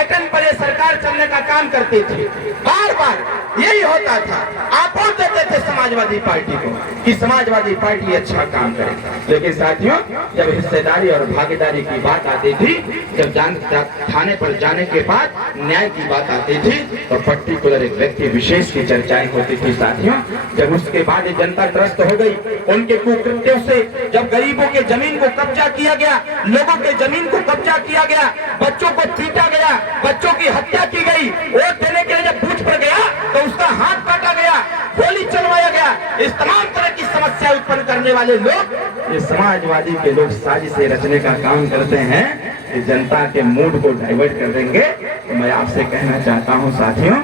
Pattern पर ये सरकार चलने का काम करती थी। बार बार यही होता था। आप वोट देते थे समाजवादी पार्टी को कि समाजवादी पार्टी अच्छा काम करेगा, लेकिन साथियों जब हिस्सेदारी और भागीदारी की बात आती थी, जब थाने पर जाने के बाद न्याय की बात आती थी, तो पर्टिकुलर एक व्यक्ति विशेष की चर्चाएं होती थी। साथियों जब उसके बाद जनता त्रस्त हो गई उनके कुकृत्यों से, जब गरीबों के जमीन को कब्जा किया गया, लोगों के जमीन को कब्जा किया गया, बच्चों को पीटा गया, बच्चों की हत्या की गई, वोट देने के लिए जब बूथ पर गया तो उसका हाथ काटा गया, गोली चलवाया गया, इस तमाम तरह की समस्या उत्पन्न करने वाले लोग, ये समाजवादी के लोग साजिशें रचने का काम करते हैं कि जनता के मूड को डाइवर्ट कर देंगे। तो मैं आपसे कहना चाहता हूं साथियों,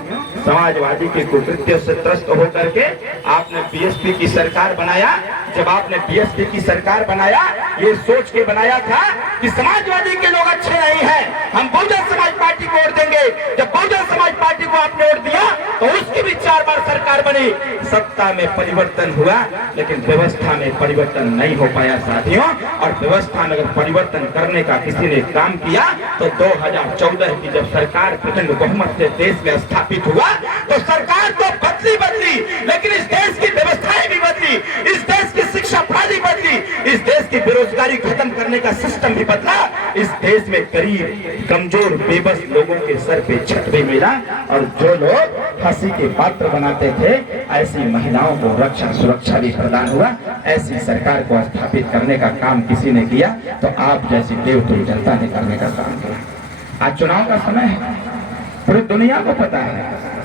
समाजवादी के कुकृत्यों से त्रस्त होकर के आपने बीएसपी की सरकार बनाया। जब आपने बीएसपी की सरकार बनाया, ये सोच के बनाया था कि समाजवादी के लोग अच्छे नहीं हैं, हम बहुजन समाज पार्टी को वोट देंगे। जब बहुजन समाज पार्टी को आपने वोट दिया तो उसकी भी 4 बार सरकार बनी, सत्ता में परिवर्तन हुआ, लेकिन व्यवस्था में परिवर्तन नहीं हो पाया साथियों। और व्यवस्था में अगर परिवर्तन करने का किसी ने काम किया तो 2014 की जब सरकार प्रचंड बहुमत से देश में स्थापित हुआ तो सरकार तो बदली, लेकिन इस देश की व्यवस्थाएं भी बदली, इस देश की शिक्षा प्रणाली बदली, इस देश की बेरोजगारी खत्म करने का सिस्टम भी बदला। इस देश में गरीब, कमजोर, बेबस लोगों के सर पे छत भी मिला, और जो लोग फांसी के पात्र बनाते थे ऐसी महिलाओं को रक्षा सुरक्षा भी प्रदान हुआ। ऐसी सरकार को स्थापित करने का काम किसी ने किया तो आप जैसी देवतुल्य जनता ने करने का काम किया। आज चुनाव का समय है, पूरी दुनिया को पता है